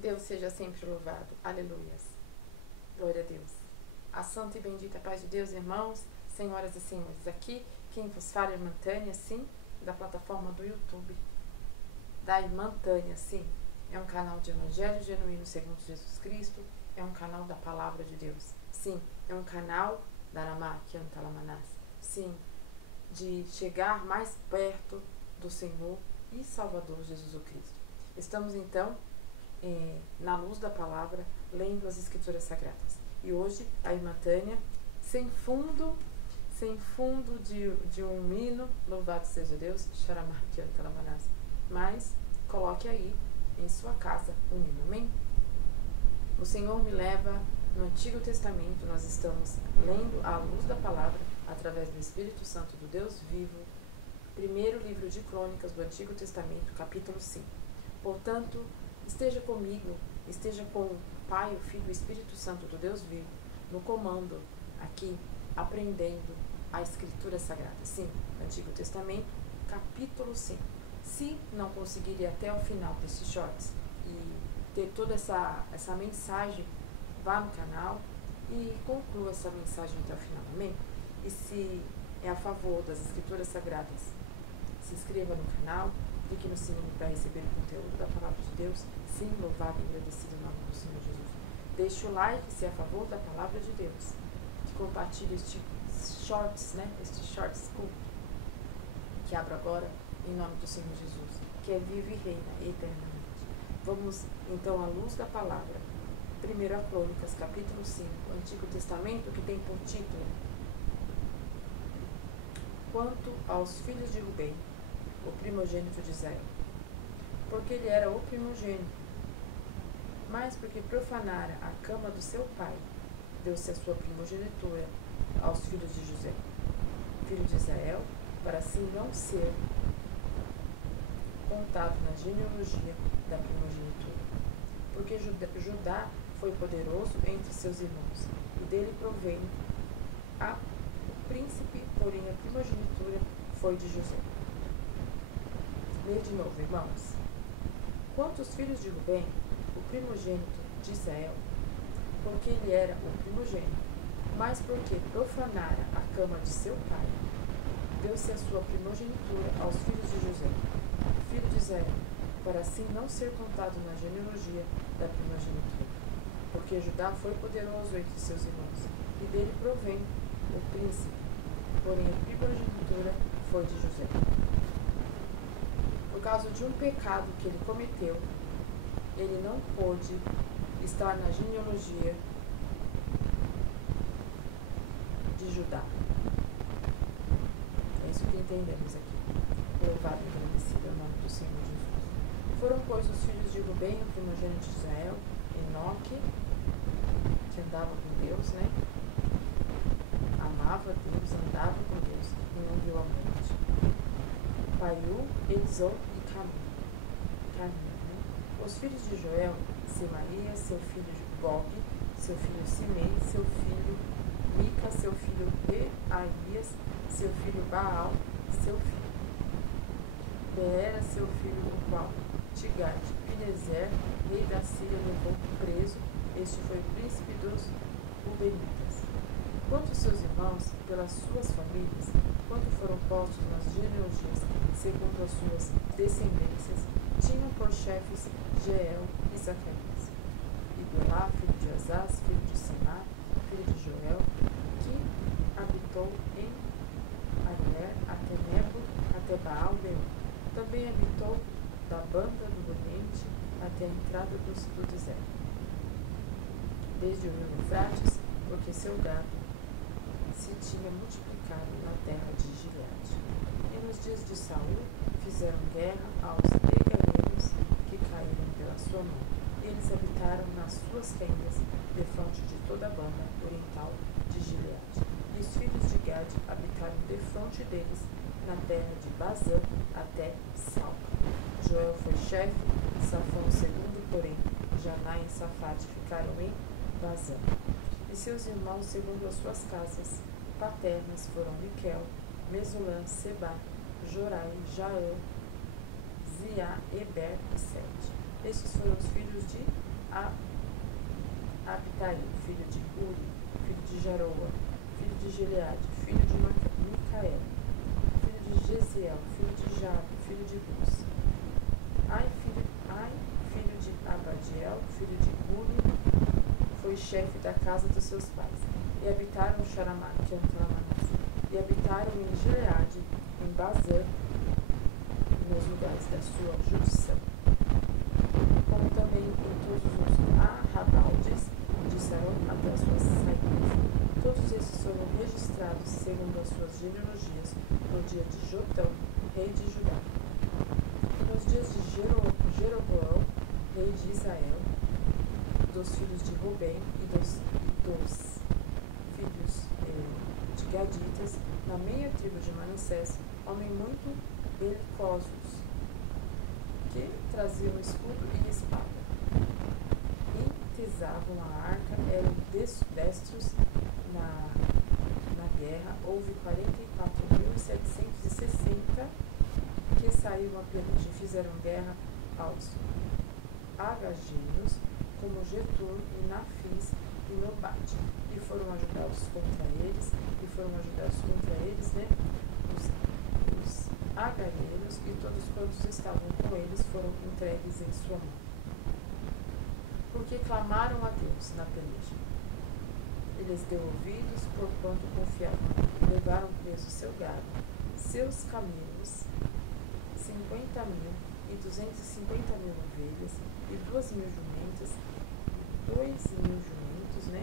Deus seja sempre louvado. Aleluias. Glória a Deus. A santa e bendita paz de Deus, irmãos, senhoras e senhores. Aqui, quem vos fala é Irmã Tânia, sim, da plataforma do YouTube. Da Irmã Tânia, sim. É um canal de Evangelho Genuíno segundo Jesus Cristo. É um canal da Palavra de Deus. Sim, é um canal da Namakiantalamanás. Sim, de chegar mais perto do Senhor e Salvador Jesus Cristo. Estamos, então, na luz da palavra, lendo as Escrituras Sagradas. E hoje, a Irmã Tânia, sem fundo de um hino, louvado seja Deus, mas coloque aí em sua casa um hino, amém? O Senhor me leva no Antigo Testamento, nós estamos lendo a luz da palavra, através do Espírito Santo do Deus vivo, primeiro livro de Crônicas do Antigo Testamento, capítulo 5. Portanto, esteja comigo, esteja com o Pai, o Filho e o Espírito Santo do Deus vivo, no comando, aqui, aprendendo a Escritura Sagrada. Sim, Antigo Testamento, capítulo 5. Se não conseguir ir até o final desses shorts e ter toda essa mensagem, vá no canal e conclua essa mensagem até o final, amém? E se é a favor das Escrituras Sagradas, se inscreva no canal, clique no sininho para receber o conteúdo da Palavra de Deus. Sim, louvado e agradecido em nome do Senhor Jesus. Deixe o like se é a favor da Palavra de Deus. Compartilhe estes shorts, Este shorts culto que abro agora em nome do Senhor Jesus, que é vivo e reina eternamente. Vamos então à luz da palavra. 1 Crônicas, capítulo 5, Antigo Testamento, que tem por título: Quanto aos filhos de Rubem, o primogênito de Israel. Porque ele era o primogênito, mas porque profanara a cama do seu pai, deu-se a sua primogenitura aos filhos de José, filho de Israel, para assim não ser contado na genealogia da primogenitura. Porque Judá foi poderoso entre seus irmãos, e dele provém o príncipe, porém a primogenitura foi de José. Lê de novo, irmãos. Quanto aos filhos de Rubem, o primogênito de Israel, porque ele era o primogênito, mas porque profanara a cama de seu pai, deu-se a sua primogenitura aos filhos de José, filho de Israel, para assim não ser contado na genealogia da primogenitura. Porque Judá foi poderoso entre seus irmãos, e dele provém o príncipe, porém a primogenitura foi de José. Por causa de um pecado que ele cometeu, ele não pôde estar na genealogia de Judá. É isso que entendemos aqui. Louvado e agradecido é o nome do Senhor Jesus. Foram, pois, os filhos de Rubem, o primogênito de Israel, Enoque, que andava com Deus, amava Deus, andava com Deus e não viu a morte. Paiú, Elizou e Caminha. Os filhos de Joel, Semaria, seu filho Gog, seu filho Simei, seu filho Mica, seu filho Beaías, seu filho Baal, seu filho Beera, seu filho, o qual Tigate, Pinezer, rei da Síria, levou preso. Este foi o príncipe dos Rubenitas. Quanto seus irmãos, pelas suas famílias, quando foram postos nas genealogias, segundo as suas descendências, tinham por chefes Jeiel e Zacarias. E Belá, filho de Azaz, filho de Samar, filho de Joel, que habitou em Ariel, até Nebo, até Baal-Meon. Também habitou da banda do Oriente até a entrada do deserto, desde o rio Eufrates, porque seu gado se tinha multiplicado na terra de Gileade. E nos dias de Saul fizeram guerra aos egarenos que caíram pela sua mão. Eles habitaram nas suas tendas, defronte de toda a banda oriental de Gileade. E os filhos de Gade habitaram defronte deles, na terra de Bazã até Salca. Joel foi chefe, Safão segundo, porém Janá e Safate ficaram em Bazã. E seus irmãos, segundo as suas casas paternas, foram Miquel, Mesulã, Seba, Jorai, Jaã, Zia, Eber e Sete. Estes foram os filhos de Abitaí, filho de Uri, filho de Jaroa, filho de Gileade, filho de Micael, filho de Jeziel, filho de Jabe, filho de Luz. Ai, filho de Abadiel, filho de Guni, foi chefe da casa dos seus pais. E habitaram em Xaramá, que é Antalamanás. E habitaram em Gileade, em Bazã, nos lugares da sua jurisdição. Como também em todos os arrabaldes de Saron até as suas saídas. Todos esses foram registrados segundo as suas genealogias no dia de Jotão, rei de Judá. Nos dias de Jeroboão, rei de Israel, dos filhos de Rubem e dos filhos de Gaditas, na meia tribo de Manassés, homens muito belicosos, que traziam escudo e espada. Entesavam a arca, eram destros na guerra. Houve 44.760 que saíram a peleja e fizeram guerra aos agageiros, como Getur e Nafis e Nobate, e foram ajudados contra eles, né? Os agareiros e todos quantos estavam com eles foram entregues em sua mão. Porque clamaram a Deus na peleja. Eles deu ouvidos, porquanto confiavam, e levaram preso seu gado, seus camelos, 50.000 e 250.000 ovelhas, e 2.000 jumentas, 2.000 jumentos, né?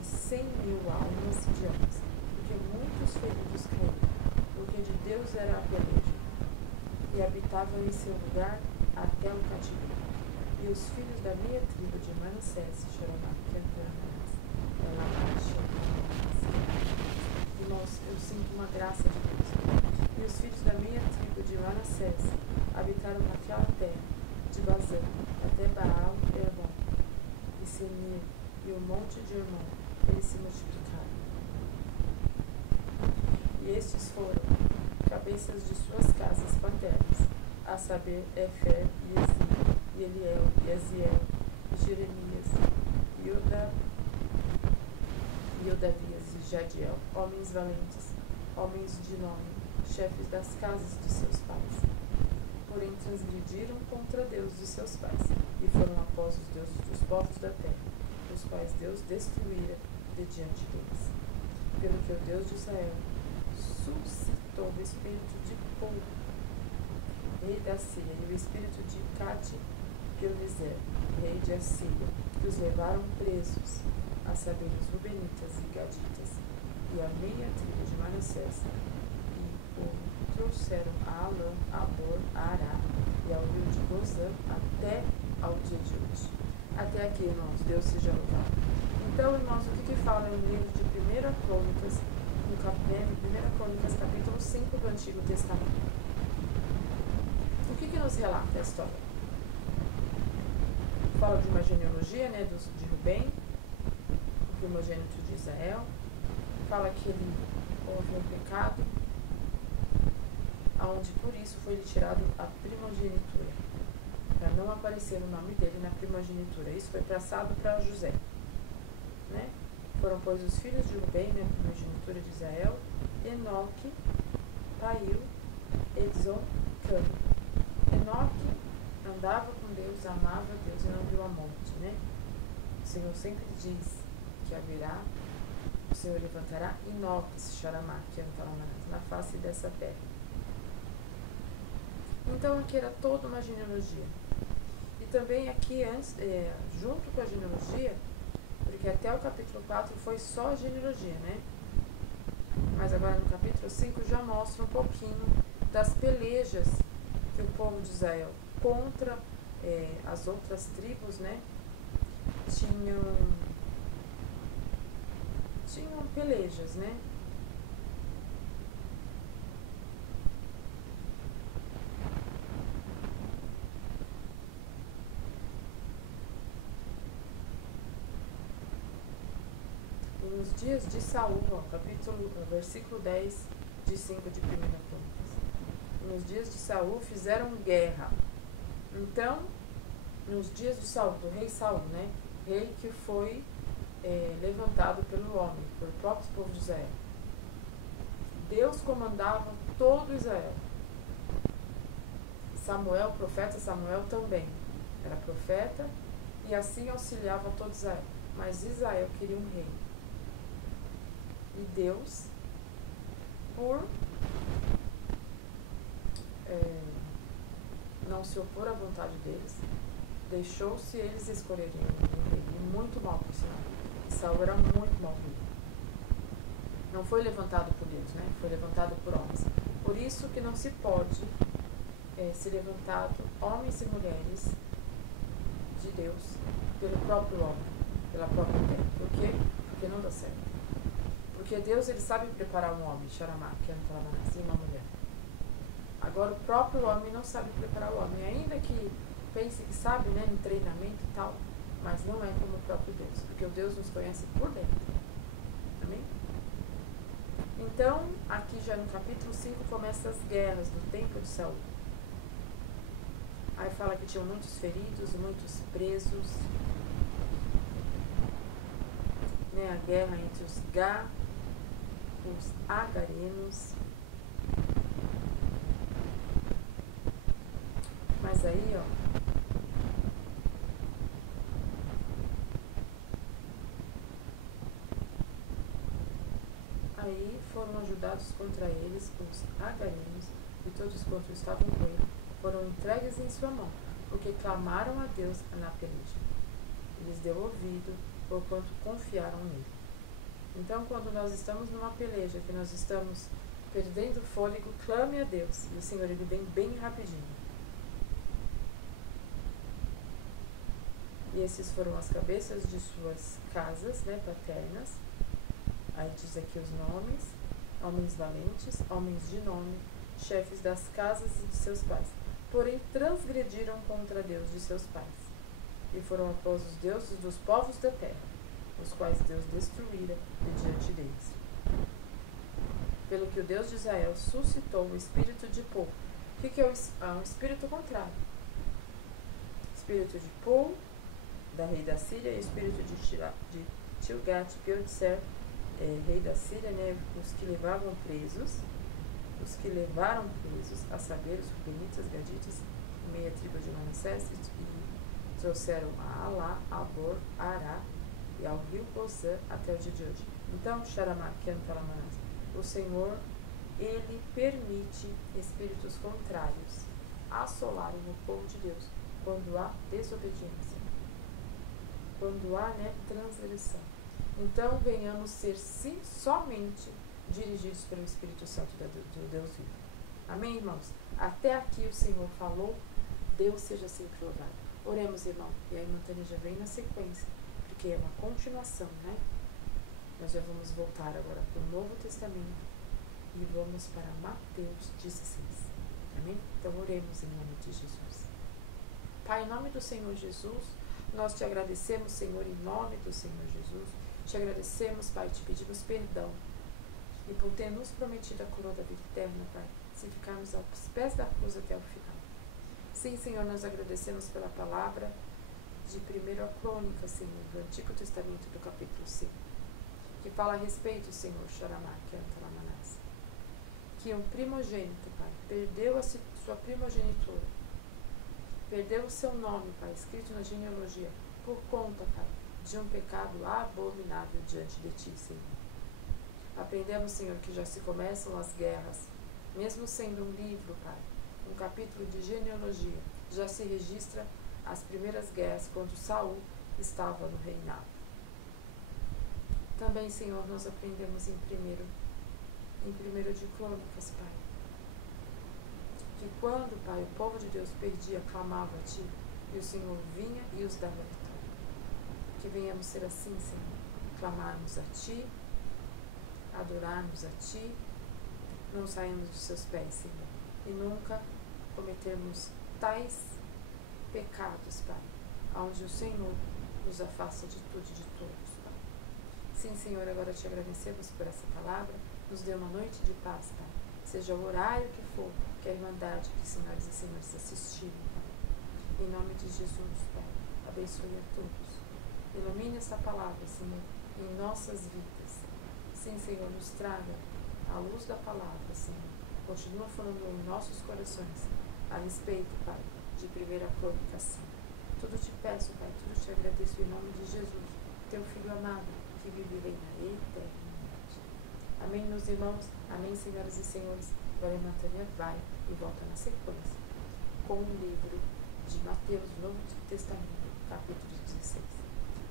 E 100.000 almas de homens, porque muitos feridos caíram, porque de Deus era a peleja, e habitavam em seu lugar até o cativeiro. E os filhos da minha tribo de Manassés, Xaramá, irmãos, eu sinto uma graça de Deus. E os filhos da minha tribo de Manassés habitaram naquela terra, de Bazã até Baal Hermon e Senir e o monte de Hermon, eles se multiplicaram. E estes foram cabeças de suas casas paternas, a saber, Efer e Ezi, e Eliel, e Aziel, e Jeremias, e Odavias e Jadiel, homens valentes, homens de nome, chefes das casas de seus pais. Porém transgrediram contra Deus de seus pais, e foram após os deuses dos povos da terra, os quais Deus destruíra de diante deles. Pelo que o Deus de Israel suscitou o espírito de Pou, rei da Síria, e o espírito de Cati-Pilneser, rei de Assíria, que os levaram presos, a saber, os Rubenitas e Gaditas, e a meia tribo de Manassés, e o trouxeram a Alã, a Dor, a Ará, e ao rio de Gozã, até ao dia de hoje. Até aqui, irmãos, Deus seja louvado. Então, irmãos, o que fala no livro de 1 Crônicas, no 1 Crônicas, capítulo 5 do Antigo Testamento? O que nos relata a história? Fala de uma genealogia, né, de Rubem, o primogênito de Israel. Fala que ele houve um pecado, aonde por isso foi lhe tirado a primogenitura, para não aparecer o nome dele na primogenitura. Isso foi passado para José, né? Foram, pois, os filhos de Rubem, na primogenitura de Israel, Enoque, Pail, Etzon, Cano. Enoque andava com Deus, amava Deus e não viu a morte, né? O Senhor sempre diz que haverá, o Senhor levantará Enoques, Xaramá, que na face dessa terra. Então aqui era toda uma genealogia. E também aqui, antes, junto com a genealogia, porque até o capítulo 4 foi só a genealogia, né? Mas agora no capítulo 5 já mostra um pouquinho das pelejas que o povo de Israel contra as outras tribos, né? Tinham pelejas, né? Nos dias de Saul, versículo 10 de 5 de 1 Crônicas. Nos dias de Saul fizeram guerra. Então, nos dias de Saul, do rei Saul, né? Rei que foi levantado pelo homem, pelo próprio povo de Israel. Deus comandava todo Israel. Samuel, o profeta Samuel também era profeta e assim auxiliava todo Israel. Mas Israel queria um rei. E Deus, por não se opor à vontade deles, deixou-se eles escolherem um rei. E muito mal, por sinal. Saul era muito mal visto. Não foi levantado por Deus, né? Foi levantado por homens. Por isso que não se pode ser levantado homens e mulheres de Deus pelo próprio homem, pela própria terra. Por quê? Porque não dá certo. Porque Deus, ele sabe preparar um homem, Sharamá, que é uma mulher. Agora, o próprio homem não sabe preparar o homem. Ainda que pense que sabe, né, em treinamento e tal, mas não é como o próprio Deus. Porque o Deus nos conhece por dentro. Amém? Então, aqui já no capítulo 5 começam as guerras do tempo de Saul. Aí fala que tinham muitos feridos, muitos presos. Né, a guerra entre os os agarenos. Mas aí, ó, aí foram ajudados contra eles os agarenos e todos quantos estavam com ele foram entregues em sua mão, porque clamaram a Deus na peleja. Eles deu ouvido, porquanto confiaram nele. Então, quando nós estamos numa peleja, que nós estamos perdendo fôlego, clame a Deus, e o Senhor, ele vem bem rapidinho. E esses foram as cabeças de suas casas, né, paternas. Aí diz aqui os nomes: homens valentes, homens de nome, chefes das casas e de seus pais. Porém, transgrediram contra Deus de seus pais, e foram após os deuses dos povos da terra, os quais Deus destruíra de diante deles. Pelo que o Deus de Israel suscitou o espírito de Pul. O que é um espírito contrário? Espírito de Pul, da rei da Síria, e o espírito de Tilgat-Piltser, rei da Síria, né, os que levaram presos, a saber, os Rubenitas, Gaditas, meia tribo de Manassés, e trouxeram a Alá, Abor, Ará e ao rio Gozã até o dia de hoje. Então, Sharamá, Kentalamanás, o Senhor, ele permite espíritos contrários assolarem o povo de Deus quando há desobediência, quando há, né, transgressão. Então, venhamos ser, sim, somente dirigidos pelo Espírito Santo do Deus vivo. Amém, irmãos? Até aqui o Senhor falou, Deus seja sempre louvado. Oremos, irmão. E a irmã Tânia já vem na sequência, porque é uma continuação, né? Nós já vamos voltar agora para o Novo Testamento e vamos para Mateus 16. Amém? Então, oremos em nome de Jesus. Pai, em nome do Senhor Jesus, nós te agradecemos, Senhor, em nome do Senhor Jesus. Te agradecemos, Pai, te pedimos perdão e por ter nos prometido a coroa da vida eterna, Pai, se ficarmos aos pés da cruz até o final. Sim, Senhor, nós agradecemos pela palavra de 1 Crônica, Senhor, do Antigo Testamento, do capítulo 5, que fala a respeito, Senhor, Sharamá, Kentalamanás, que um primogênito, Pai, perdeu a sua primogenitura, perdeu o seu nome, Pai, escrito na genealogia, por conta, Pai, de um pecado abominável diante de Ti, Senhor. Aprendemos, Senhor, que já se começam as guerras, mesmo sendo um livro, Pai, um capítulo de genealogia, já se registra as primeiras guerras quando Saul estava no reinado. Também, Senhor, nós aprendemos em primeiro de Crônicas, Pai, que quando, Pai, o povo de Deus perdia, clamava a Ti, e o Senhor vinha e os dava vitória. Que venhamos ser assim, Senhor, clamarmos a Ti, adorarmos a Ti, não sairmos dos Seus pés, Senhor, e nunca cometermos tais pecados, Pai, onde o Senhor nos afasta de tudo e de todos, Pai. Sim, Senhor, agora te agradecemos por essa palavra, nos dê uma noite de paz, Pai, seja o horário que for, que a Irmandade, que senhoras e senhores assistirem, Pai. Em nome de Jesus, Pai, abençoe a todos. Ilumine essa palavra, Senhor, em nossas vidas. Sim, Senhor, nos traga a luz da palavra, Senhor. Continua falando em nossos corações a respeito, Pai, de 1 Crônica 5. Tudo te peço, Pai, tudo te agradeço em nome de Jesus, teu Filho amado, que vive e reina eternamente. Amém, meus irmãos. Amém, senhoras e senhores. Agora a irmã Tânia vai e volta na sequência com o livro de Mateus, Novo Testamento, capítulo 16.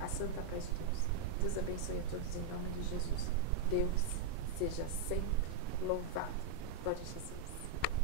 A santa paz de Deus. Deus abençoe a todos em nome de Jesus. Deus seja sempre louvado. Glória a Jesus.